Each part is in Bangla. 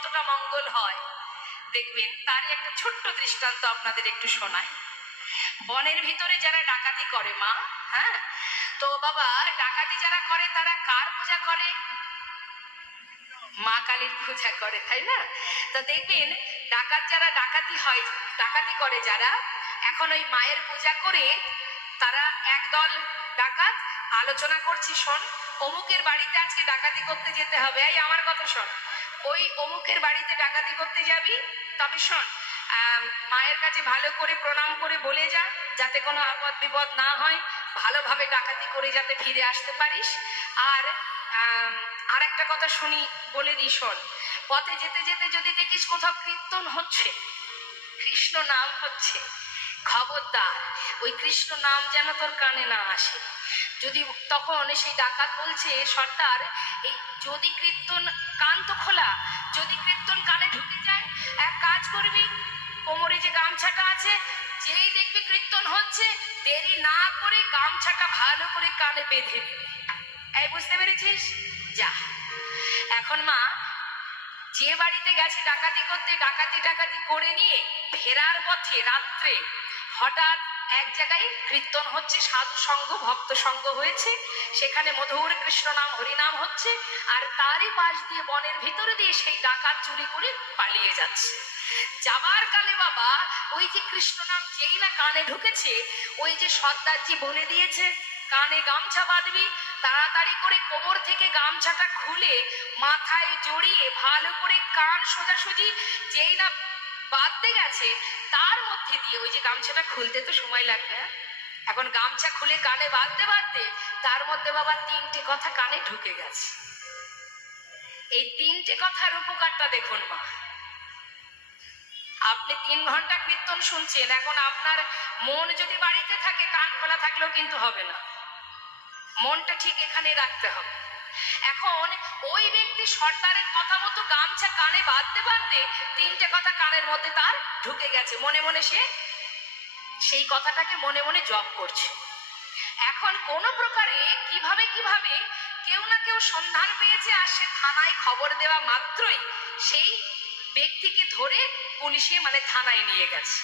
কতটা মঙ্গল হয় দেখবেন। তারই একটা ছোট্ট দৃষ্টান্ত আপনাদের একটু শোনায়। বনের ভিতরে যারা ডাকাতি করে মা, হ্যাঁ, তো বাবা ডাকাতি যারা করে তারা কার পূজা করে? মা কালীর পূজা করে, তাই না? তো দেখবেন ডাকাত যারা ডাকাতি হয়, ডাকাতি করে যারা, এখন ওই মায়ের পূজা করে তারা একদল ডাকাত আলোচনা করছি, শোন অমুকের বাড়িতে আজকে ডাকাতি করতে যেতে হবে, এই আমার কথা শোন, ওই অমুকের বাড়িতে ডাকাতি করতে যাবি, তবে শোন মায়ের কাছে ভালো করে প্রণাম করে বলে যা, যাতে কোনো আপদ বিপদ না হয়, ভালোভাবে ডাকাতি করে যাতে ফিরে আসতে পারিস। আর আর একটা কথা শুনি, বলে দিই শোন, পথে যেতে যেতে যদি দেখিস কোথাও কীর্তন হচ্ছে, কৃষ্ণ নাম হচ্ছে, খবরদার ওই কৃষ্ণ নাম যেন তোর কানে না আসে। যদি তখন সেই ডাকাত বলছে, সর্দার এই যদি কীর্তন, কান তো খোলা, যদি কীর্তন কানে ঢুকে যায় এক কাজ করবি, কোমরে যে গামছাটা আছে, যেই দেখবি কীর্তন হচ্ছে দেরি না করে গামছাটা ভালো করে কানে বেঁধে দিবি। এই বুঝতে পেরেছিস? যা। এখন মা যে বাড়িতে গেছে ডাকাতি করতে, ডাকাতি করে নিয়ে ফেরার পথে রাত্রে হঠাৎ এক জায়গায় কীর্তন হচ্ছে, সাধু সঙ্গ ভক্ত সঙ্গ হয়েছে, সেখানে মধুর কৃষ্ণ নাম হরিনাম হচ্ছে, আর তারই পাশ দিয়ে বনের ভিতরে দিয়ে সেই ডাকাত চুরি করে পালিয়ে যাচ্ছে। যাবার কালে বাবা ওই যে কৃষ্ণ নাম যেই না কানে ঢুকেছে, ওই যে সর্দারজি বলে দিয়েছে কানে গামছা বাঁধবি, তাড়াতাড়ি করে কোমর থেকে গামছাটা খুলে মাথায় জড়িয়ে ভালো করে কান সোজাসুজি যেই না বাঁধতে গেছে, তার মধ্যে দিয়ে ওই যে গামছাটা খুলতে তো সময় লাগবে, এখন গামছা খুলে কানে বাঁধতে বাঁধতে তার মধ্যে বাবা 3টে কথা কানে ঢুকে গেছে। এই 3টে কথার উপকারটা দেখুন মা, আপনি 3 ঘন্টা কীর্তন শুনছেন, এখন আপনার মন যদি বাড়িতে থাকে কান খোলা থাকলেও কিন্তু হবে না, মনটা ঠিক এখানে রাখতে হবে। এখন ওই ব্যক্তি সর্দারের কথা মতো গামছা কানে বাঁধতে বাঁধতে 3টে কথা কানের মধ্যে তার ঢুকে গেছে, মনে মনে সে সেই কথাটাকে মনে মনে জপ করছে। এখন কোন প্রকারে কিভাবে কেউ না কেউ সন্ধান পেয়েছে, আর সে থানায় খবর দেওয়া মাত্রই সেই ব্যক্তিকে ধরে পুলিশে মানে থানায় নিয়ে গেছে।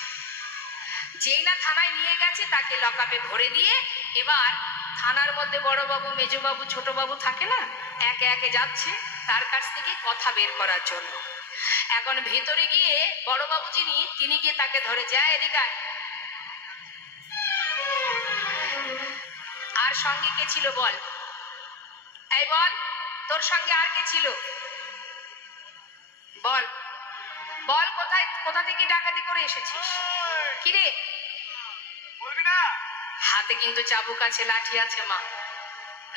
যেই না থানায় নিয়ে গেছে তাকে লকআপে ভরে দিয়ে এবার থানার মধ্যে বড়বাবু মেজবাবু ছোটবাবু থাকে না, একে একে যাচ্ছে তার কাছ থেকে কথা বের করার জন্য। এখন ভেতরে গিয়ে বড়বাবু যিনি, তিনি গিয়ে তাকে ধরে যায়, এদিকে আর সঙ্গে কে ছিল বল, এই বল তোর সঙ্গে আর কে ছিল, বল বল কোথা থেকে ডাকাতি করে এসেছিস, কিরে বলবি না? হাতে কিন্তু চাবুক আছে, লাঠি আছে মা।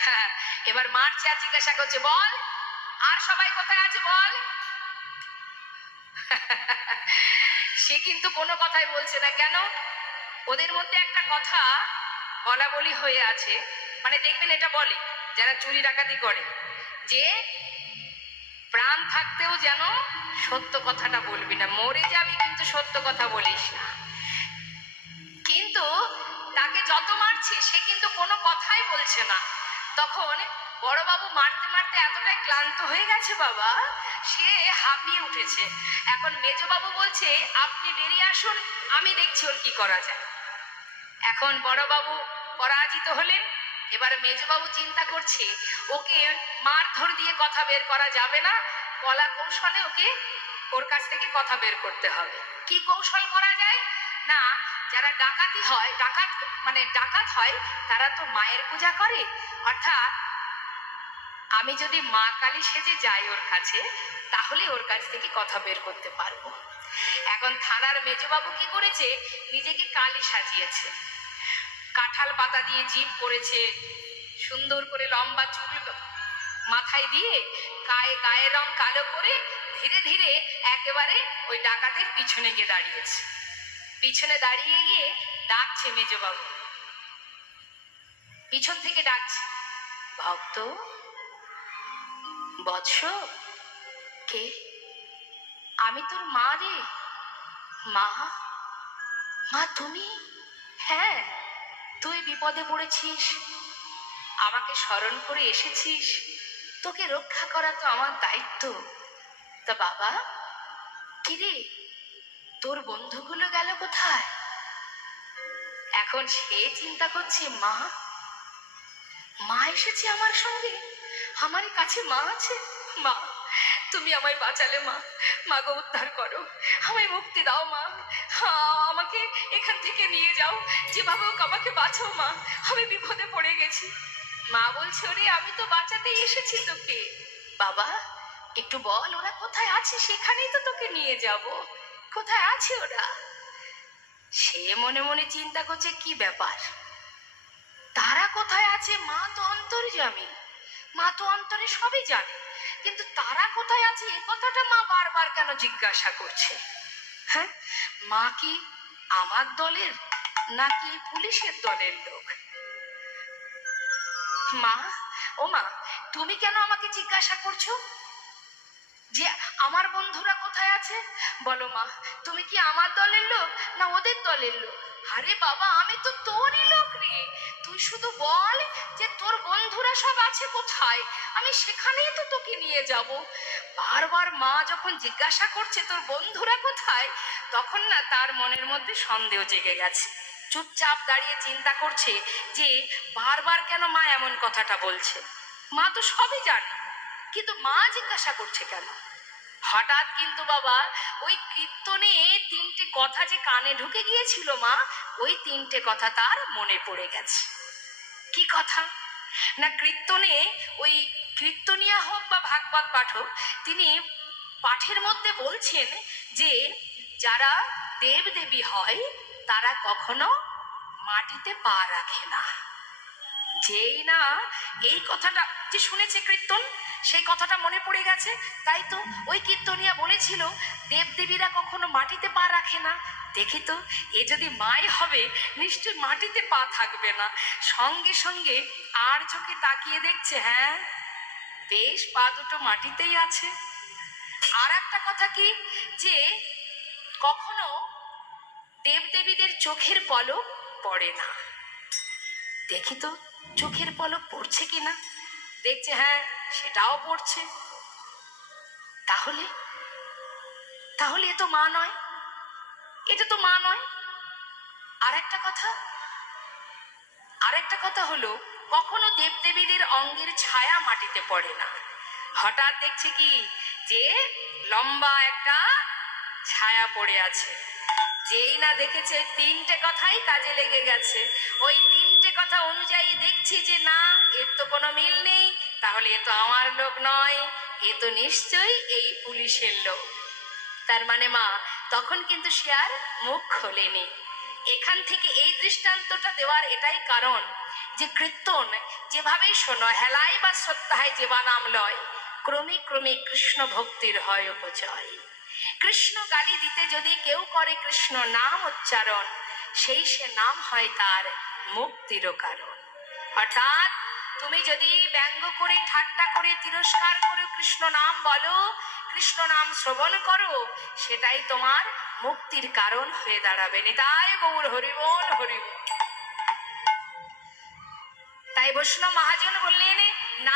হ্যাঁ, এবার মারছে আর জিজ্ঞাসা করছে, বল আর সবাই কোথায় আছে বল। সে কিন্তু কোনো কথাই বলছে না, কেন? ওদের মধ্যে একটা কথা বলা বলি হয়ে আছে, মানে দেখবেন এটা বলে যারা চুরি ডাকাতি করে, যে প্রাণ থাকতেও যেন সত্য কথাটা বলবি না, মরে যাবি কিন্তু সত্য কথা বলিস না। কিন্তু তাকে যত মারছে সে কিন্তু কোনো কথাই বলছে না। তখন বড়বাবু মারতে মারতে এতটাই ক্লান্ত হয়ে গেছে বাবা, সে হাঁপিয়ে উঠেছে। এখন মেজবাবু বলছে, আপনি বেরিয়ে আসুন, আমি দেখছি ওর কি করা যায়। এখন বড়বাবু পরাজিত হলেন, এবার মেজবাবু চিন্তা করছে ওকে মারধর দিয়ে কথা বের করা যাবে না, কলা কৌশলে ওকে ওর কাছ থেকে কথা বের করতে হবে। কি কৌশল করা যায় না, যারা ডাকাতি হয় ডাকাত হয় তারা তো মায়ের পূজা করে, অর্থাৎ আমি যদি মা কালী সেজে যাই ওর কাছে, তাহলে ওর কাছ থেকে কথা বের করতে পারবো। এখন থানার মেজবাবু কি করেছে, নিজেকে কালী সাজিয়েছে, কাঁঠাল পাতা দিয়ে জিভ করেছে, সুন্দর করে লম্বা চুল মাথায় দিয়ে গায়ে রং কালো করে ধীরে ধীরে একেবারে ওই ডাকাতের পিছনে গিয়ে দাঁড়িয়েছে। পিছনে দাঁড়িয়ে গিয়ে ডাকছে মেজবাবু, পিছন থেকে ডাকছে, ভক্ত বৎস, কে? আমি তোর মা রে। মা? মা তুমি? হ্যাঁ, তুই বিপদে পড়েছিস, আমাকে স্মরণ করে এসেছিস, তোকে রক্ষা করা তো আমার দায়িত্ব, তা বাবা, কিরে, তোর বন্ধুগুলো গেল কোথায়? এখন সে চিন্তা করছে, মা মা এসেছে আমার সঙ্গে, আমার কাছে মা আছে। মা, তুমি আমায় বাঁচালে মা, মা গো উদ্ধার করো, আমায় মুক্তি দাও মা, আমাকে এখান থেকে নিয়ে যাও, যেভাবে হোক আমাকে বাঁচাও মা, আমি বিপদে পড়ে গেছি। মা বলছে, ওরে আমি তো বাঁচাতেই এসেছি তোকে। বাবা, একটু বল ওরা কোথায় আছে, সেখানেই তো তোকে নিয়ে যাব, কোথায় আছে ওরা? সে মনে মনে চিন্তা করছে, কি ব্যাপার, তারা কোথায় আছে? মা তো অন্তর্যামী, মা তো অন্তরে সবই জানে, কিন্তু তারা কোথায় আছে এ কথাটা মা বারবার কেন জিজ্ঞাসা করছে? হ্যাঁ, মা কি আমার দলের নাকি পুলিশের দলের লোক? মা, ও মা, তুমি কেন আমাকে জিজ্ঞাসা করছো যে আমার বন্ধুরা কোথায় আছে? বলো মা, তুমি কি আমার দলের লোক না ওদের দলের লোক? আরে বাবা, আমি তো তোরই লোক রে, তুই শুধু বল যে তোর বন্ধুরা সব আছে কোথায়, আমি সেখানেই তো তোকে নিয়ে যাব। বারবার মা যখন জিজ্ঞাসা করছে তোর বন্ধুরা কোথায়, তখন না তার মনের মধ্যে সন্দেহ জেগে গেছে। চুপচাপ দাঁড়িয়ে চিন্তা করছে যে বারবার কেন মা এমন কথাটা বলছে, মা তো সবই জানে, কিন্তু মা জিজ্ঞাসা করছে কেন? হঠাৎ কিন্তু বাবা ওই কীর্তনে তিনটে কথা যে কানে ঢুকে গিয়েছিল মা, ওই তিনটে কথা তার মনে পড়ে গেছে। কি কথা না, কীর্তনে ওই কীর্তনিয়া হোক বা ভাগবত পাঠক, তিনি পাঠের মধ্যে বলছেন যে যারা দেব দেবী হয় তারা কখনো মাটিতে পা রাখে না। যেই না এই কথাটা যে শুনেছে কীর্তন, সেই কথাটা মনে পড়ে গেছে। তাই তো ওই কীর্তনিয়া বলেছিল দেবদেবীরা কখনো মাটিতে পা রাখে না। দেখি তো, এ যদি মাই হবে নিশ্চয় মাটিতে পা থাকবে না। সঙ্গে সঙ্গে আর চোখে তাকিয়ে দেখছে, হ্যাঁ বেশ পা দুটো মাটিতেই আছে। আর একটা কথা কি, যে কখনো দেবদেবীদের চোখের পলক পড়ে না। দেখি তো চোখের পলক পড়ছে কিনা, দেখছে হ্যাঁ সেটাও পড়ছে। তাহলে তাহলে এ তো মা নয়, এটা তো মা নয়। আর একটা কথা হলো, কখনো দেবদেবীদের অঙ্গের ছায়া মাটিতে পড়ে না। হঠাৎ দেখছে কি যে লম্বা একটা ছায়া পড়ে আছে। যেই না দেখেছে তিনটে কথাই কাজে লেগে গেছে। ওই তিনটে কথা অনুযায়ী দেখছি যে না, এর তো কোনো মিল নেই, তাহলে এ তো আমার লোক নয়, এ তো নিশ্চয়ই এই পুলিশের লোক। তার মানে মা তখন কিন্তু সে আর মুখ খোলেনি। এখান থেকে এই দৃষ্টান্তটা দেওয়ার এটাই কারণ যে কীর্তন যেভাবেই শোনো, হেলাই বা শ্রদ্ধায় যেবা নাম লয়, ক্রমে ক্রমে কৃষ্ণ ভক্তির হয় উপচয়। কৃষ্ণ গালি দিতে যদি কেউ করে কৃষ্ণ নাম উচ্চারণ, সেই সে নাম হয় তার মুক্তিরও কারণ। অর্থাৎ তুমি যদি ব্যঙ্গ করে, ঠাট্টা করে, তিরস্কার করে কৃষ্ণ নাম বলো, কৃষ্ণ নাম শ্রবণ করো, সেটাই তোমার মুক্তির কারণ হয়ে দাঁড়াবে। নিতাই গৌর হরিবোল হরিবোল। তাই বৈষ্ণব মহাজন বললেন, না